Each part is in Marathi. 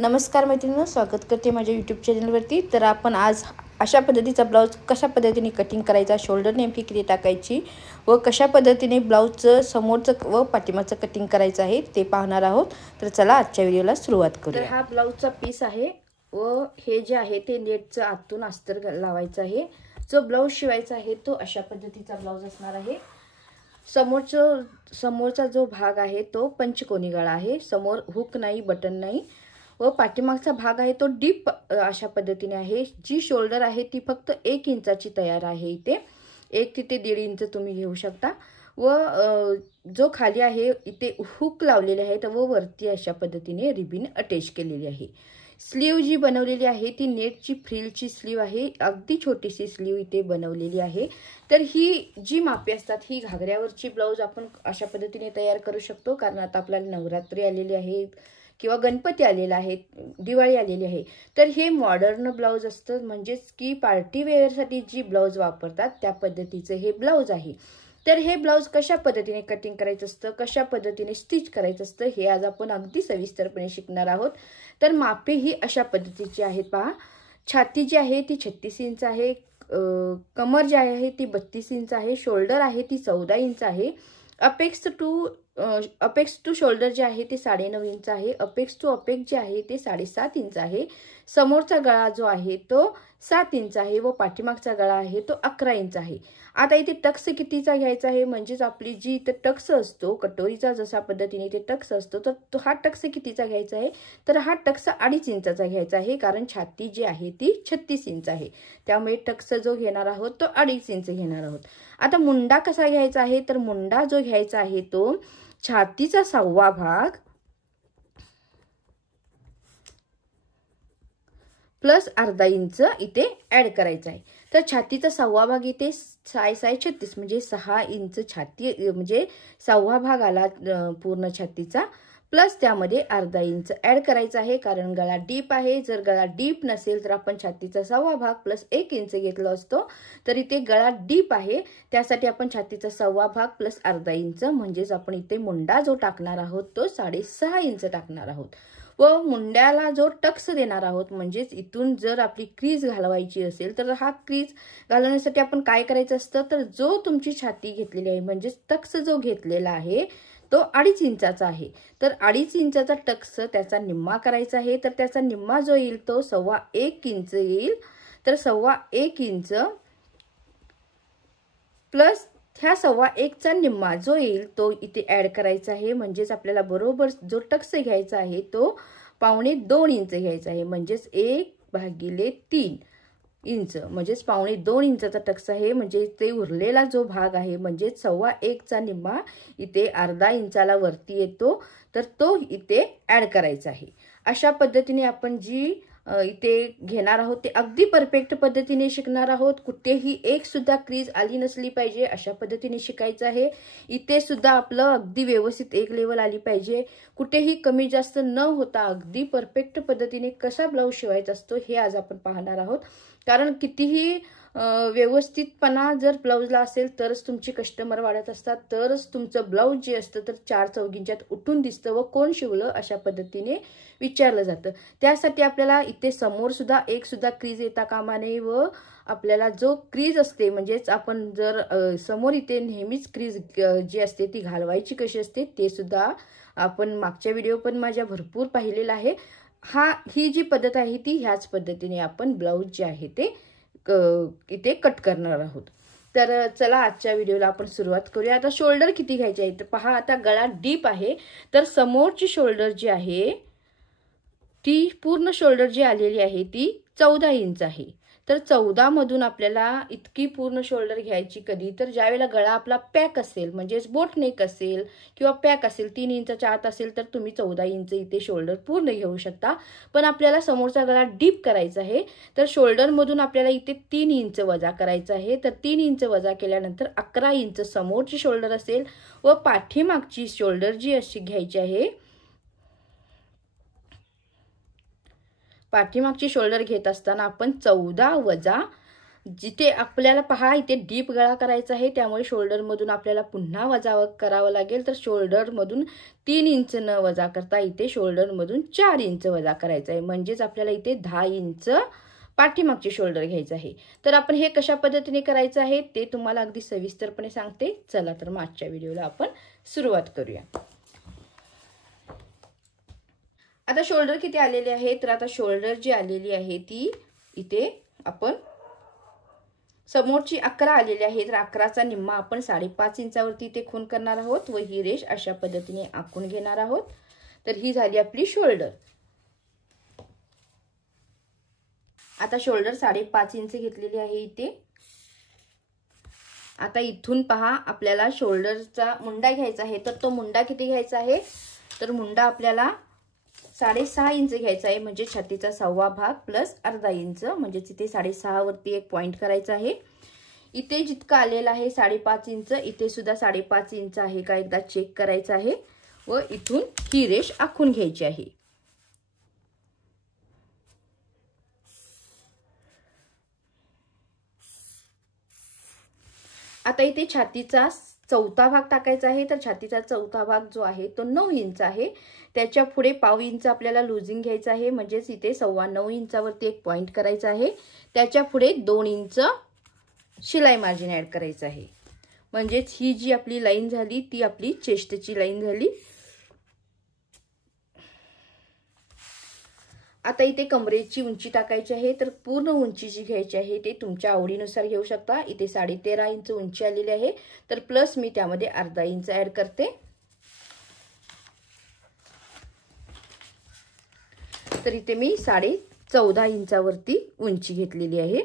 नमस्कार मैत्रिणींनो, स्वागत करते माझ्या यूट्यूब चॅनलवरती। तर आपण आज अशा पद्धतीचा ब्लाउज कशा पद्धतीने कटिंग करायचा, शोल्डर नेमकी किती टाकायची व कशा पद्धतीने ब्लाउजचं समोरचं व पाठीमागचं कटिंग करायचं आहे ते पाहणार आहोत। तर चला आजच्या व्हिडिओला सुरुवात करूया। तर हा ब्लाउजचा पीस आहे व हे जे आहे ते नेटचं आतून अस्तर लावायचं आहे। जो ब्लाउज शिवायचा आहे तो अशा पद्धतीचा ब्लाउज असणार आहे। समोरचा जो भाग आहे तो पंचकोनी गळा आहे, समोर हुक नाही, बटन नाही व पाठीमागचा भाग आहे तो डीप अशा पद्धतीने आहे। जी शोल्डर आहे ती फक्त 1 इंचाची तयार आहे, इथे 1 ते 1.5 इंच तुम्ही घेऊ शकता व जो खाली आहे इथे हुक लावलेले आहेत व वरती अशा पद्धतीने रिबीन अटॅच केलेली आहे। स्लीव जी बनवलेली आहे ती नेटची फ्रिलची स्लीव आहे, अगदी छोटीशी स्लीव इथे बनवलेली आहे। तर ही जी मापे असतात ही घागऱ्यावरची ब्लाउज आपण अशा पद्धतीने तयार करू शकतो, कारण आता आपल्याला नवरात्री आलेली आहे किंवा गणपती आलेला आहे, दिवाळी आलेली आहे। तर हे मॉडर्न ब्लाउज असतं, म्हणजेच की पार्टी वेअरसाठी जी ब्लाउज वापरतात त्या पद्धतीचे हे ब्लाउज आहे। तर हे ब्लाउज कशा पद्धतीने कटिंग करायचं असतं, कशा पद्धतीने स्टिच करायचं असतं हे आज आपण अगदी सविस्तरपणे शिकणार आहोत। तर मापे ही अशा पद्धतीची आहेत पहा। छाती जी आहे ती 36 इंच आहे, कमर जी आहे ती 32 इंच आहे, शोल्डर आहे ती 14 इंच आहे, अपेक्स टू शोल्डर जे आहे ते 9.5 इंच आहे, अपेक्स टू अपेक्स जे आहे ते 7.5 इंच आहे, समोरचा गळा जो आहे तो 7 इंच आहे व पाठीमागचा गळा आहे तो 11 इंच आहे। आता इथे टक्स कितीचा घ्यायचा आहे, म्हणजेच आपली जी इथे टक्स असतो कटोरीचा जसा पद्धतीने इथे टक्स असतो तर हा टक्स कितीचा घ्यायचा आहे, तर हा टक्स 2.5 इंचाचा घ्यायचा आहे, कारण छाती जी आहे ती 36 इंच आहे, त्यामुळे टक्स जो घेणार आहोत तो 2.5 इंच घेणार आहोत। आता मुंडा कसा घ्यायचा आहे, तर मुंडा जो घ्यायचा आहे तो छातीचा 1/2 भाग प्लस अर्धा इंच इथे ऍड करायचा आहे। तर छातीचा 1/2 भाग इथे 6.36 म्हणजे 6 इंच छाती, म्हणजे 1/2 भाग आला पूर्ण छातीचा, प्लस त्यामध्ये अर्धा इंच ऍड करायचा आहे, कारण गळा डीप आहे। जर गळा डीप नसेल तर आपण छातीचा 1/2 भाग प्लस 1 इंच घेतला असतो, तर इथे गळा डीप आहे त्यासाठी आपण छातीचा 1/2 भाग प्लस अर्धा इंच, म्हणजेच आपण इथे मुंडा जो टाकणार आहोत तो 6.5 इंच टाकणार आहोत व मुंड्याला जो टक्स देणार आहोत, म्हणजेच इथून जर आपली क्रीज घालवायची असेल तर हा क्रीज घालवण्यासाठी आपण काय करायचं असतं, तर जो तुमची छाती घेतलेली आहे म्हणजेच टक्स जो घेतलेला आहे तो 2.5 इंचाचा आहे, तर 2.5 इंचाचा टक्स त्याचा निम्मा करायचा आहे। तर त्याचा निम्मा जो येईल तो 1.25 इंच येईल, तर 1.25 इंच प्लस ह्या 1.25 चा निम्मा जो येईल तो इथे ऍड करायचा आहे, म्हणजेच आपल्याला बरोबर जो टक्स घ्यायचा आहे तो 2.25 इंच घ्यायचा आहे, म्हणजेच 1/3 इंच, म्हणजेच 2.25 इंचाचा टक्स आहे। म्हणजे ते उरलेला जो भाग आहे म्हणजेच 1.25 चा निम्मा इथे अर्धा इंचाला वरती येतो, तर तो इथे ऍड करायचा आहे। अशा पद्धतीने आपण जी इथे घेणार आहोत ते अगदी परफेक्ट पद्धतीने शिकणार आहोत, कुठेही एक सुद्धा क्रीज आली नसली पाहिजे अशा पद्धतीने शिकायचं आहे। इथे सुद्धा आपलं अगदी व्यवस्थित एक लेवल आली पाहिजे, कुठेही कमी जास्त न होता अगदी परफेक्ट पद्धतीने कसा ब्लाउज शिवायचा असतो हे आज आपण पाहणार आहोत। कारण कितीही व्यवस्थितपणा जर ब्लाउजला असेल तरच तुमची कस्टमर वाढत असतात, तरच तुमचं ब्लाउज जे असतं तर 4 चौघींच्यात उठून दिसतं व कोण शिवलं अशा पद्धतीने विचारलं जातं। त्यासाठी आपल्याला इथे समोर सुद्धा एक सुद्धा क्रीज येता कामा नये व आपल्याला जो क्रीज असते, म्हणजेच आपण जर समोर इथे नेहमीच क्रीज जी असते ती घालवायची कशी असते ते सुद्धा आपण मागच्या व्हिडिओ पण माझ्या भरपूर पाहिलेला आहे। ही जी पद्धत आहे ती ह्याच पद्धतीने आपण ब्लाउज जे आहे ते इथे कट करणार आहोत। तर चला आजच्या व्हिडिओला आपण सुरुवात करूया। आता शोल्डर किती घ्यायचे आहे तर पहा, आता गळा डीप आहे तर समोरची शोल्डर जी आहे ती पूर्ण शोल्डर जी आलेली आहे ती 14 इंच आहे। तर 14 मधून आपल्याला इतकी पूर्ण शोल्डर घ्यायची कधी, तर ज्यावेळेला गळा आपला पॅक असेल, म्हणजेच बोट नेक असेल किंवा पॅक असेल 3 इंचाच्या आत असेल तर तुम्ही 14 इंच इथे शोल्डर पूर्ण घेऊ शकता। पण आपल्याला समोरचा गळा डीप करायचा आहे तर शोल्डर मधून आपल्याला इथे 3 इंच वजा करायचा आहे। तर 3 इंच वजा केल्यानंतर 11 इंच समोरची शोल्डर असेल व पाठीमागची शोल्डर जी अशी घ्यायची आहे, पाठीमागची शोल्डर घेत असताना आपण 14 वजा जिथे आपल्याला पहा इथे डीप गळा करायचा आहे, त्यामुळे शोल्डरमधून आपल्याला पुन्हा वजा करावं लागेल. तर शोल्डरमधून 3 इंच न वजा करता इथे शोल्डरमधून 4 इंच वजा करायचं आहे. म्हणजेच आपल्याला इथे 10 इंच पाठीमागचे शोल्डर घ्यायचं आहे. तर आपण हे कशा पद्धतीने करायचं आहे ते तुम्हाला अगदी सविस्तरपणे सांगते. चला तर मग आजच्या व्हिडिओला आपण सुरुवात करूया. आता शोल्डर किती आलेले आहे, तर आता शोल्डर जी आलेली आहे ती इथे आपण समोरची 11 आलेली आहे. तर 11चा निम्मा आपण 5.5 इंचावरती इथे खूण करणार आहोत व ही रेष अशा पद्धतीने आखून घेणार आहोत. तर ही झाली आपली शोल्डर. आता शोल्डर 5.5 इंच घेतलेली आहे इथे. आता इथून पहा आपल्याला शोल्डरचा मुंडा घ्यायचा आहे. तर तो मुंडा किती घ्यायचा आहे, तर मुंडा आपल्याला 6.5 इंच घ्यायचा आहे. म्हणजे छातीचा 1/2 भाग प्लस अर्धा इंच, म्हणजे इथे 6.5 वरती एक पॉइंट करायचा आहे. इथे जितकं आलेलं आहे 5.5 इंच, इथे सुद्धा 5.5 इंच आहे का एकदा चेक करायचं आहे व इथून ही रेष आखून घ्यायची आहे. आता इथे छातीचा 4था भाग टाकायचा आहे. तर छातीचा 4था भाग जो आहे तो 9 इंच आहे. त्याच्या पुढे 1/2 इंच आपल्याला लूजिंग घ्यायचं आहे. म्हणजेच इथे 9.25 इंचावरती एक पॉइंट करायचा आहे. त्याच्या पुढे 2 इंच शिलाई मार्जिन ऍड करायचं आहे. म्हणजेच ही जी आपली लाईन झाली ती आपली चेस्टची लाईन झाली. आता इथे कमरेची उंची टाकायची आहे. तर पूर्ण उंची जी घ्यायची आहे ते तुमच्या आवडीनुसार घेऊ शकता. इथे 13.5 इंच उंची आलेली आहे. तर प्लस मी त्यामध्ये अर्धा इंच ऍड करते. तर इथे मी 14.5 इंचावरती उंची घेतलेली आहे.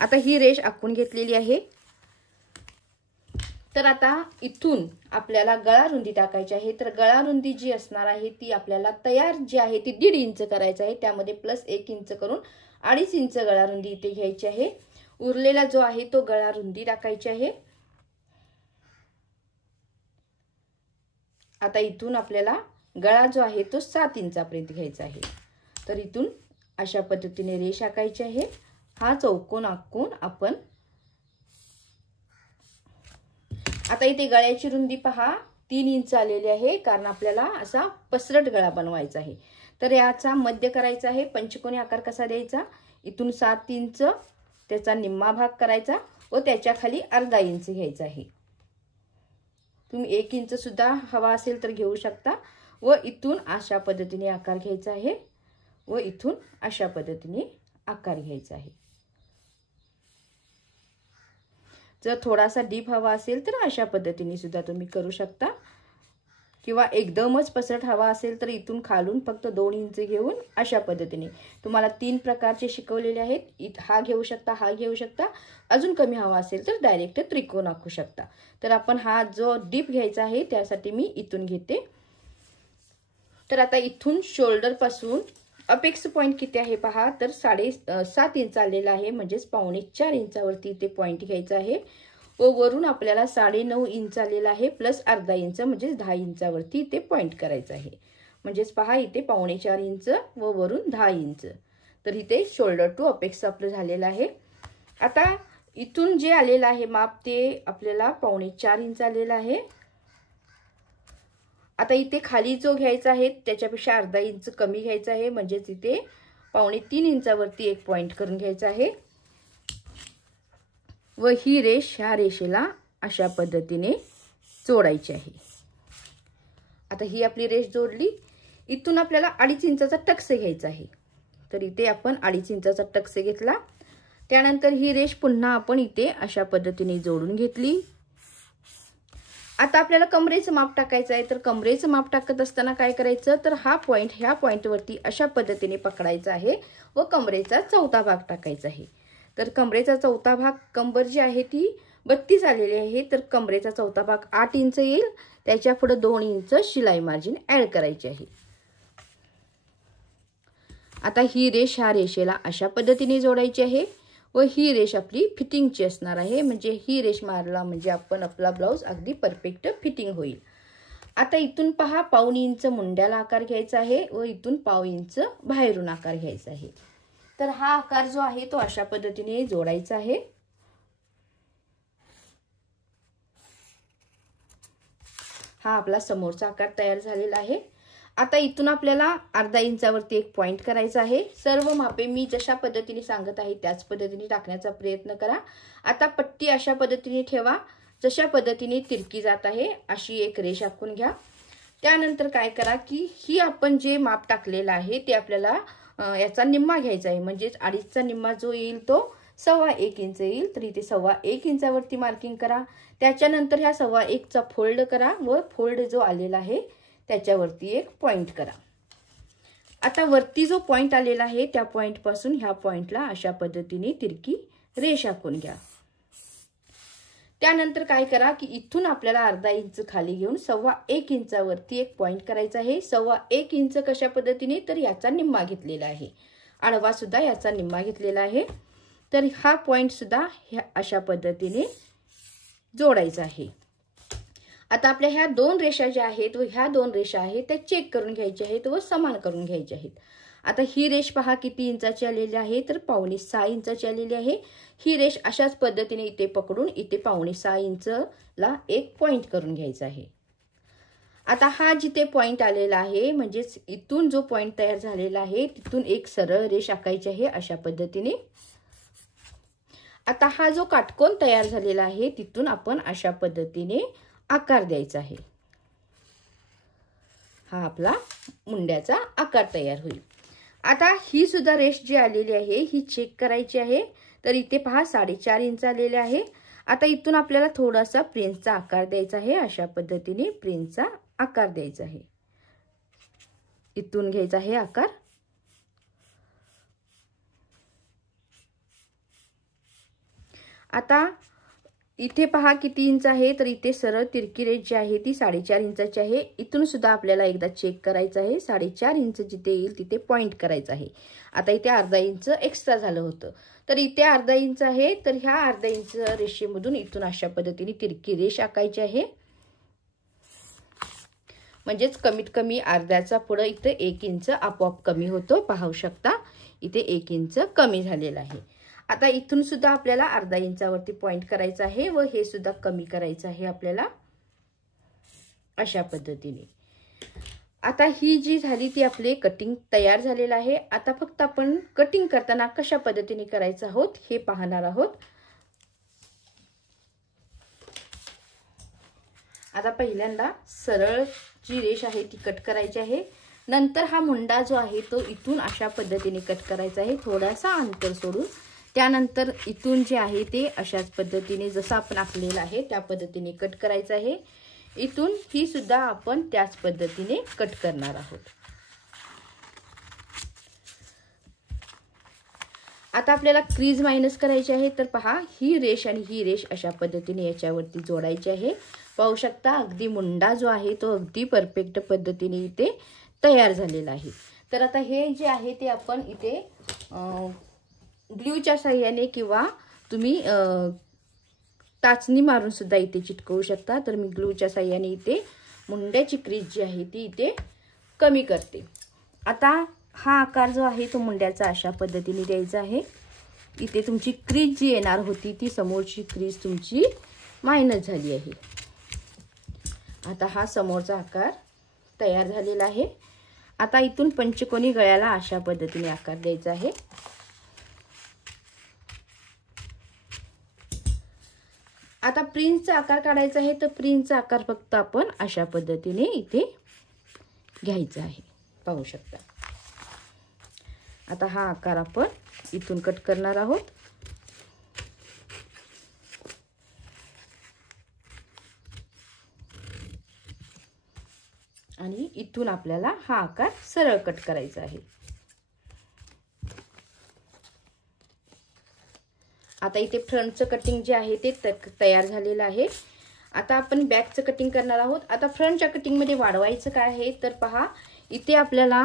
आता ही रेष आखून घेतलेली आहे. तर आता इथून आपल्याला गळा रुंदी टाकायची आहे. तर गळा रुंदी जी असणार आहे ती आपल्याला तयार जी आहे ती 1.5 इंच करायचं आहे. त्यामध्ये प्लस 1 इंच करून 2.5 इंच गळा रुंदी इथे घ्यायची आहे. उरलेला जो आहे तो गळा रुंदी टाकायची आहे. आता इथून आपल्याला गळा जो आहे तो 7 इंचापर्यंत घ्यायचा आहे. तर इथून अशा पद्धतीने रेष आखायची आहे. हा चौकोन आखून आपण आता इथे गळ्याची रुंदी पहा 3 इंच आलेली आहे, कारण आपल्याला असा पसरट गळा बनवायचा आहे. तर याचा मध्य करायचा आहे. पंचकोनी आकार कसा द्यायचा, इथून 7 इंच त्याचा निम्मा भाग करायचा व त्याच्या खाली अर्धा इंच घ्यायचा आहे. तुम्ही 1 इंच सुद्धा हवा असेल तर घेऊ शकता. व इथून अशा पद्धतीने आकार घ्यायचा आहे व इथून अशा पद्धतीने आकार घ्यायचा आहे. जर थोडासा डीप हवा असेल तर अशा पद्धतीने सुद्धा तुम्ही करू शकता, किंवा एकदमच पसरट हवा असेल तर इथून खालून फक्त 2 इंच घेऊन अशा पद्धतीने. तुम्हाला 3 प्रकारचे शिकवलेले आहेत. हा घेऊ शकता, हा घेऊ शकता. अजून कमी हवा असेल तर डायरेक्ट त्रिकोण आखू शकता. तर आपण हा जो डीप घ्यायचा आहे त्यासाठी मी इथून घेते. तर आता इथून शोल्डर पासून अपेक्स पॉइंट किती आहे पहा, तर 7.5 इंच आलेला आहे. म्हणजेच 4.25 इंचावरती इथे पॉइंट घ्यायचा आहे व वरून आपल्याला 9.5 इंच आलेला आहे प्लस अर्धा इंच, म्हणजेच 10 इंचावरती इथे पॉइंट करायचा आहे. म्हणजेच पहा इथे 4.25 इंच व वरून 10 इंच. तर इथे शोल्डर टू अपेक्स आपलं झालेलं आहे. आता इथून जे आलेलं आहे माप ते आपल्याला 4.25 इंच आलेलं आहे. आता इथे खाली जो घ्यायचा आहे त्याच्यापेक्षा अर्धा इंच कमी घ्यायचा आहे. म्हणजेच इथे 3.25 इंचावरती एक पॉइंट करून घ्यायचा आहे व ही रेष ह्या रेषेला अशा पद्धतीने जोडायची आहे. आता ही आपली रेष जोडली. इथून आपल्याला 2.5 इंचाचा टक्स घ्यायचा आहे. तर इथे आपण 2.5 इंचाचा टक्स घेतला. त्यानंतर ही रेष पुन्हा आपण इथे अशा पद्धतीने जोडून घेतली. आता आपल्याला कमरेचं माप टाकायचं आहे. तर कमरेचं माप टाकत असताना काय करायचं, तर हा पॉइंट ह्या पॉइंटवरती अशा पद्धतीने पकडायचा आहे व कमरेचा 4था भाग टाकायचा आहे. तर कमरेचा 4था भाग, कंबर जी आहे ती 32 आलेली आहे. तर कमरेचा 4था भाग 8 इंच येईल. त्याच्या पुढे 2 इंच शिलाई मार्जिन ऍड करायची आहे. आता ही रेष ह्या रेषेला अशा पद्धतीने जोडायची आहे व ही रेष आपली फिटिंगची असणार आहे. म्हणजे ही रेष मारला म्हणजे आपण आपला ब्लाउज अगदी परफेक्ट फिटिंग होईल. आता इथून पहा 1/2 इंच मुंड्याला आकार घ्यायचा आहे व इथून 1/2 इंच बाहेरून आकार घ्यायचा आहे. तर हा आकार जो आहे तो अशा पद्धतीने जोडायचा आहे। हा आपला समोरचा आकार तयार झालेला आहे। आता इथून आपल्याला अर्धा इंचावरती एक पॉइंट करायचा आहे। सर्व मापे मी जशा पद्धतीने सांगत आहे त्याच पद्धतीने टाकण्याचा प्रयत्न करा। आता पट्टी अशा पद्धतीने ठेवा, जशा पद्धतीने तिरकी जात आहे अशी एक रेष आखून घ्या। त्यानंतर काय करा की ही आपण जे माप टाकलेलं आहे ते आपल्याला याचा निम्मा घ्यायचा आहे, म्हणजे 2.5चा निम्मा जो येईल तो 1.25 इंच येईल। तर इथे 1.25 इंचावरती मार्किंग करा। त्याच्यानंतर ह्या 1.25चा फोल्ड करा व फोल्ड जो आलेला आहे त्याच्यावरती एक पॉइंट करा। आता वरती जो पॉइंट आलेला आहे त्या पॉइंट पासून ह्या पॉइंटला अशा पद्धतीने तिरकी रेष आखून घ्या। त्यानंतर काय करा की इथून आपल्याला अर्धा इंच खाली घेऊन 1.25 इंचावरती एक पॉइंट करायचा आहे। 1.25 इंच कशा पद्धतीने, तर याचा निम्मा घेतलेला आहे, आडवा सुद्धा याचा निम्मा घेतलेला आहे। तर हा पॉइंट सुद्धा अशा पद्धतीने जोडायचा आहे। आता आपल्या ह्या दोन रेषा ज्या आहेत व ह्या दोन रेषा आहेत त्या चेक करून घ्यायच्या आहेत व समान करून घ्यायच्या आहेत। आता ही रेष पहा किती इंचाची आलेली आहे, तर 5.25 इंचाची आलेली आहे। ही रेष अशाच पद्धतीने इथे पकडून इथे 5.25 इंचला एक पॉइंट करून घ्यायचा आहे। आता हा जिथे पॉइंट आलेला आहे म्हणजेच इथून जो पॉइंट तयार झालेला आहे तिथून एक सरळ रेष आखायची आहे अशा पद्धतीने। आता हा जो काटकोन तयार झालेला आहे तिथून आपण अशा पद्धतीने आकार द्यायचा आहे। हा आपला मुंड्याचा आकार तयार होईल। आता ही सुद्धा रेष जी आलेली आहे ही चेक करायची आहे। तर इथे पहा 4.5 इंच आलेले आहे। आता इथून आपल्याला थोडासा प्रिन्सचा आकार द्यायचा आहे, अशा पद्धतीने प्रिन्सचा आकार द्यायचा आहे। इथून घ्यायचा आहे आकार। आता इथे पहा किती इंच आहे, तर इथे सरळ तिरकी रेष जी आहे ती 4.5 इंचाची आहे। इथून सुद्धा आपल्याला एकदा चेक करायचं आहे। 4.5 इंच जिथे येईल तिथे पॉइंट करायचा आहे। आता इथे अर्धा इंच एक्स्ट्रा झालं होतं, तर इथे अर्धा इंच आहे। तर ह्या अर्धा इंच रेषेमधून इथून अशा पद्धतीने तिरकी रेष आखायची आहे, म्हणजेच कमीत कमी अर्ध्याचा पुढे इथे 1 इंच आपोआप कमी होतो। पाहू शकता इथे 1 इंच कमी झालेला आहे। आता इथून सुद्धा आपल्याला अर्धा इंचावरती पॉइंट करायचा आहे व हे सुद्धा कमी करायचं आहे आपल्याला अशा पद्धतीने। आता ही जी झाली ती आपले कटिंग तयार झालेलं आहे। आता फक्त आपण कटिंग करताना कशा पद्धतीने करायचं आहोत हे पाहणार आहोत। आता पहिल्यांदा सरळ जी रेष आहे ती कट करायची आहे। नंतर हा मुंडा जो आहे तो इथून अशा पद्धतीने कट करायचा आहे, थोडासा अंतर सोडून। त्यानंतर इथून जे आहे ते अशाच पद्धतीने जसं आपण आखलेलं आहे त्या पद्धतीने कट करायचं आहे। इथून ही सुद्धा आपण त्याच पद्धतीने कट करणार आहोत। आता आपल्याला क्रीज मायनस करायची आहे। तर पहा ही रेष आणि ही रेष अशा पद्धतीने याच्यावरती जोडायची आहे। पाहू शकता अगदी मुंडा जो आहे तो अगदी परफेक्ट पद्धतीने इथे तयार झालेला आहे। तर आता हे जे आहे ते आपण इथे ग्लूच्या साहाय्याने किंवा तुम्ही टाचणी मारून सुद्धा इथे चिटकवू शकता। तर मी ग्लूच्या साहाय्याने इथे मुंड्याची क्रीज जी आहे ती इथे कमी करते। आता हा आकार जो आहे तो मुंड्याचा अशा पद्धतीने द्यायचा आहे। इथे तुमची क्रीज जी येणार होती ती समोरची क्रीज तुमची मायनस झाली आहे। आता हा समोरचा आकार तयार झालेला आहे। आता इथून पंचकोनी गळ्याला अशा पद्धतीने आकार द्यायचा आहे। आता प्रिन्सचा आकार काढायचा आहे। तर प्रिन्सचा आकार फक्त आपण अशा पद्धतीने इथे घ्यायचा आहे, पाहू शकता। आता हा आकार आपण इथून कट करणार आहोत। आणि इथून आपल्याला हा आकार सरळ कट करायचा आहे। आता इथे फ्रंटचं कटिंग जे आहे ते तयार झालेलं आहे। आता आपण बॅकचं कटिंग करणार आहोत। आता फ्रंटच्या कटिंग मध्ये वाढवायचं काय आहे, तर पहा इथे आपल्याला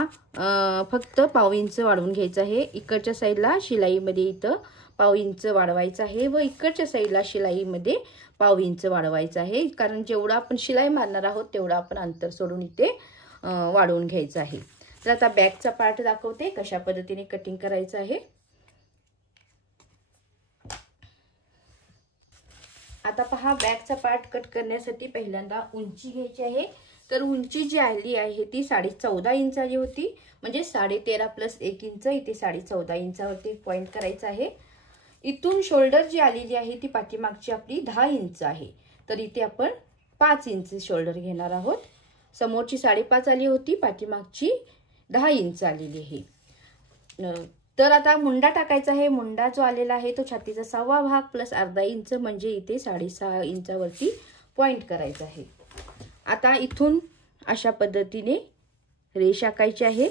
फक्त 1/2 इंच वाढवून घ्यायचं आहे। इकडच्या साईडला शिलाईमध्ये इथं 1/2 इंच वाढवायचं आहे व इकडच्या साईडला शिलाईमध्ये 1/2 इंच वाढवायचं आहे, कारण जेवढा आपण शिलाई मारणार आहोत तेवढा आपण अंतर सोडून इथे वाढवून घ्यायचं आहे। तर आता बॅकचा पार्ट दाखवते कशा पद्धतीने कटिंग करायचं आहे। आता पहा बॅकचा पार्ट कट करण्यासाठी पहिल्यांदा उंची घ्यायची आहे। तर उंची जी आली आहे ती 14.5 इंच आली होती, म्हणजे 13.5 प्लस 1 इंच, इथे 14.5 इंचावरती पॉइंट करायचा आहे। इथून शोल्डर जी आलेली आहे ती पाठीमागची आपली 10 इंच आहे, तर इथे आपण 5 इंच शोल्डर घेणार आहोत। समोरची 5.5 आली होती, पाठीमागची 10 इंच आलेली आहे। तर आता मुंडा टाकायचा आहे। मुंडा जो आलेला आहे तो छातीचा 1/6 भाग प्लस अर्धा इंच, म्हणजे इथे 6.5 इंचावरती पॉइंट करायचा आहे। आता इथून अशा पद्धतीने रेष आखायची आहे।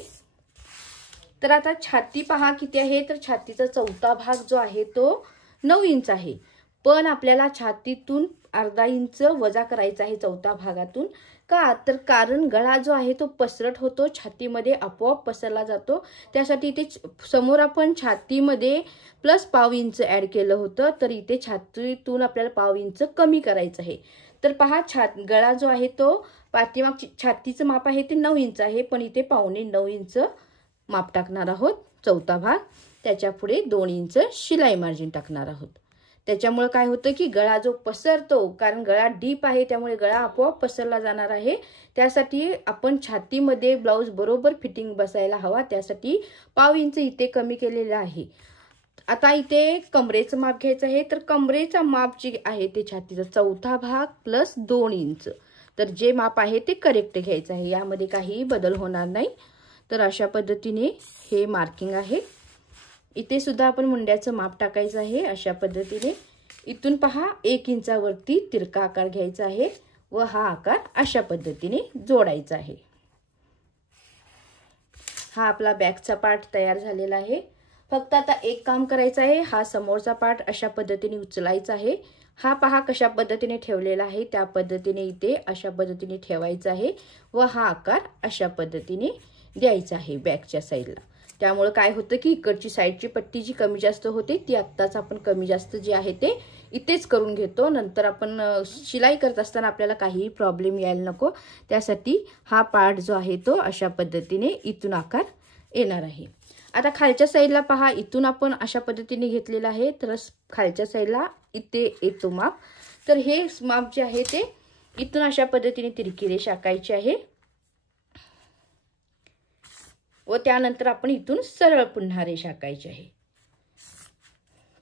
तर आता छाती पहा किती आहे, तर छातीचा चौथा भाग जो आहे तो 9 इंच आहे, पण आपल्याला छातीतून अर्धा इंच वजा करायचा आहे चौथा भागातून। का तर कारण गळा जो आहे तो पसरट होतो, छातीमध्ये आपोआप पसरला जातो, त्यासाठी इथे समोर आपण छातीमध्ये प्लस पाव इंच ऍड केलं होतं, तर इथे छातीतून आपल्याला पाव इंच कमी करायचं आहे। तर पहा गळा जो आहे तो पाठीमागची छातीचं माप आहे ते 9 इंच आहे, पण इथे 9.25 इंच माप टाकणार आहोत चौथा भाग। त्याच्या पुढे 2 इंच शिलाई मार्जिन टाकणार आहोत। त्याच्यामुळे काय होतं की गळा जो पसरतो, कारण गळा डीप आहे त्यामुळे गळा आपोआप पसरला जाणार आहे, त्यासाठी आपण छातीमध्ये ब्लाउज बरोबर फिटिंग बसायला हवा, त्यासाठी पाव इंच इथे कमी केलेलं आहे। आता इथे कमरेचं माप घ्यायचं आहे। तर कमरेचा माप जे आहे ते छातीचा चौथा भाग प्लस 2 इंच, तर जे माप आहे ते करेक्ट घ्यायचं आहे, यामध्ये काही बदल होणार नाही। तर अशा पद्धतीने हे मार्किंग आहे। इथे सुद्धा आपण मुंड्याचं माप टाकायचं आहे अशा पद्धतीने। इथून पहा 1 इंचावरती तिरका आकार घ्यायचा आहे व हा आकार अशा पद्धतीने जोडायचा आहे। हा आपला बॅकचा पार्ट तयार झालेला आहे। फक्त आता एक काम करायचं आहे, हा समोरचा पार्ट अशा पद्धतीने उचलायचा आहे। हा पहा कशा पद्धतीने ठेवलेला आहे, त्या पद्धतीने इथे अशा पद्धतीने ठेवायचा आहे व हा आकार अशा पद्धतीने द्यायचा आहे बॅकच्या साईडला। त्यामुळे काय होतं की इकडची साईडची पट्टी जी कमी जास्त होते ती आत्ताच आपण कमी जास्त जे आहे ते इथेच करून घेतो, नंतर आपण शिलाई करत असताना आपल्याला काही प्रॉब्लेम यायला नको, त्यासाठी हा पार्ट जो आहे तो अशा पद्धतीने इथून आकार येणार आहे। आता खालच्या साईडला पहा, इथून आपण अशा पद्धतीने घेतलेला आहे, तर खालच्या साईडला इथे येतो माप। तर हे माप जे आहे ते इथून अशा पद्धतीने तिरकी रेष आखायची आहे व त्यानंतर आपण इथून सरळ पुन्हा रेष आखायची आहे।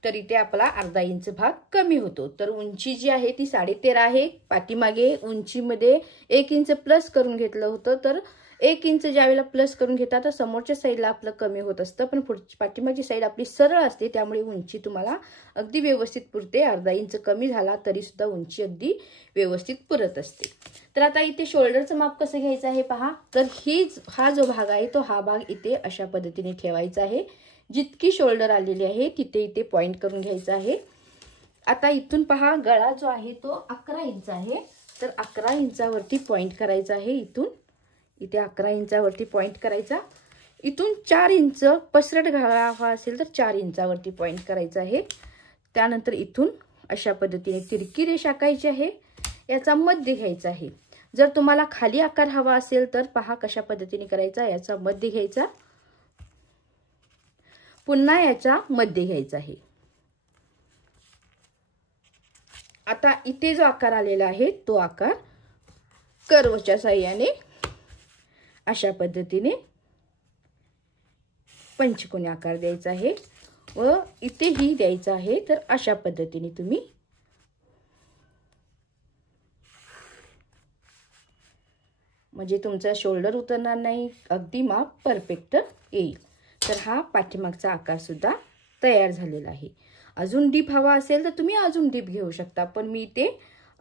तर इथे आपला अर्धा इंच भाग कमी होतो। तर उंची जी आहे ती 13.5 आहे, पाठीमागे उंचीमध्ये 1 इंच प्लस करून घेतलं होतं, तर 1 इंच ज्यावेळेला प्लस करून घेतात तर समोरच्या साईडला आपलं कमी होत असतं, पण पाठीमागची साईड आपली सरळ असते, त्यामुळे उंची तुम्हाला अगदी व्यवस्थित पुरते। अर्धा इंच कमी झाला तरी सुद्धा उंची अगदी व्यवस्थित पुरत असते। तर आता इथे शोल्डरचं माप कसं घ्यायचं आहे पहा, तर हा जो भाग आहे तो हा भाग इथे अशा पद्धतीने ठेवायचा आहे। जितकी शोल्डर आलेली आहे तिथे इथे पॉइंट करून घ्यायचं आहे। आता इथून पहा गळा जो आहे तो 11 इंच आहे, तर 11 इंचावरती पॉइंट करायचा आहे। इथे 11 इंचावरती पॉइंट करायचा। इथून 4 इंच पसरट गळा हवा असेल तर 4 इंचावरती पॉइंट करायचा आहे। त्यानंतर इथून अशा पद्धतीने तिरकी रेष आखायची आहे, याचा मध्य घ्यायचा आहे। जर तुम्हाला खाली आकार हवा असेल तर पहा कशा पद्धतीने करायचा, याचा मध्य घ्यायचा, पुन्हा याचा मध्य घ्यायचा आहे। आता इथे जो आकार आलेला आहे तो आकार कर्वच्या साहाय्याने अशा पद्धतीने पंचकोनी आकार द्यायचा आहे व इथेही द्यायचा आहे। तर अशा पद्धतीने तुम्ही म्हणजे तुमचा शोल्डर उतरणार नाही, अगदी माप परफेक्ट येईल। तर हा पाठीमागचा आकार सुद्धा तयार झालेला आहे। अजून डीप हवा असेल तर तुम्ही अजून डीप घेऊ शकता, पण मी ते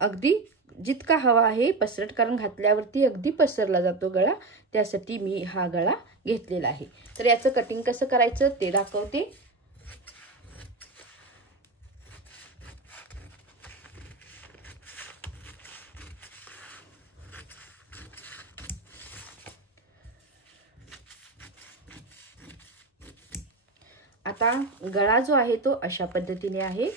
अगदी जितका हवा आहे पसरट, कारण घातल्यावरती अगदी पसरला जातो गळा, त्यासाठी मी हा गळा घेतलेला आहे। तर याचं कटिंग कसं करायचं ते दाखवते। आता गळा जो आहे तो अशा पद्धतीने आहे।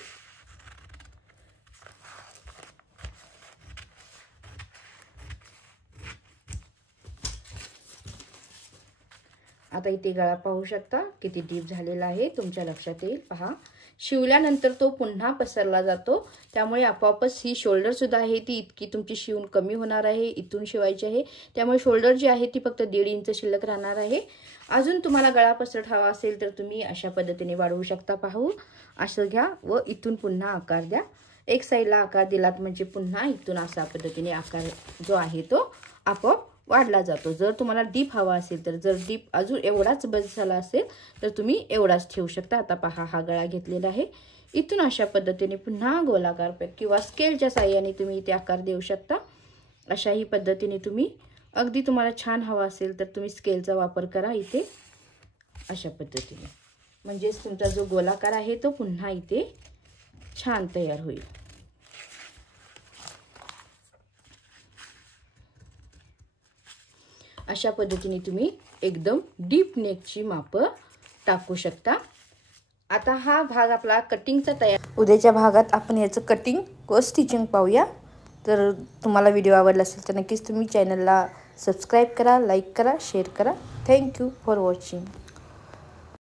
आता इथे गळा पाहू शकता किती डीप झालेला आहे, तुमच्या लक्षात येईल। पहा शिवल्यानंतर तो पुन्हा पसरला जातो, त्यामुळे आपोआपच ही शोल्डर सुद्धा आहे ती इतकी तुमची शिवून कमी होणार आहे. इथून शिवायची आहे, त्यामुळे शोल्डर जी आहे ती फक्त 1.5 इंच शिल्लक राहणार आहे. अजून तुम्हाला गळा पसरट हवा असेल तर तुम्ही अशा पद्धतीने वाढवू शकता. पाहू असं घ्या व इथून पुन्हा आकार द्या. एक साईडला आकार दिलात म्हणजे पुन्हा इथून अशा पद्धतीने आकार जो आहे तो आपोआप वाढला जातो. जर तुम्हाला डीप हवा असेल तर, जर डीप अजून एवढाच बस झाला असेल तर तुम्ही एवढाच ठेवू शकता. आता पहा हा गळा घेतलेला आहे. इथून अशा पद्धतीने पुन्हा गोलाकार किंवा स्केलच्या साहाय्याने तुम्ही इथे आकार देऊ शकता. अशाही पद्धतीने तुम्ही अगदी तुम्हाला छान हवा असेल तर तुम्ही स्केलचा वापर करा इथे अशा पद्धतीने, म्हणजेच तुमचा जो गोलाकार आहे तो पुन्हा इथे छान तयार होईल. अशा पद्धतीने तुम्ही एकदम डीप नेकची मापं टाकू शकता. आता हा भाग आपला कटिंगचा तयार. उद्याच्या भागात आपण याचं कटिंग व स्टिचिंग पाहूया. तर तुम्हाला व्हिडिओ आवडला असेल तर नक्कीच तुम्ही चॅनलला सबस्क्राईब करा, लाईक करा, शेअर करा. Thank you for watching.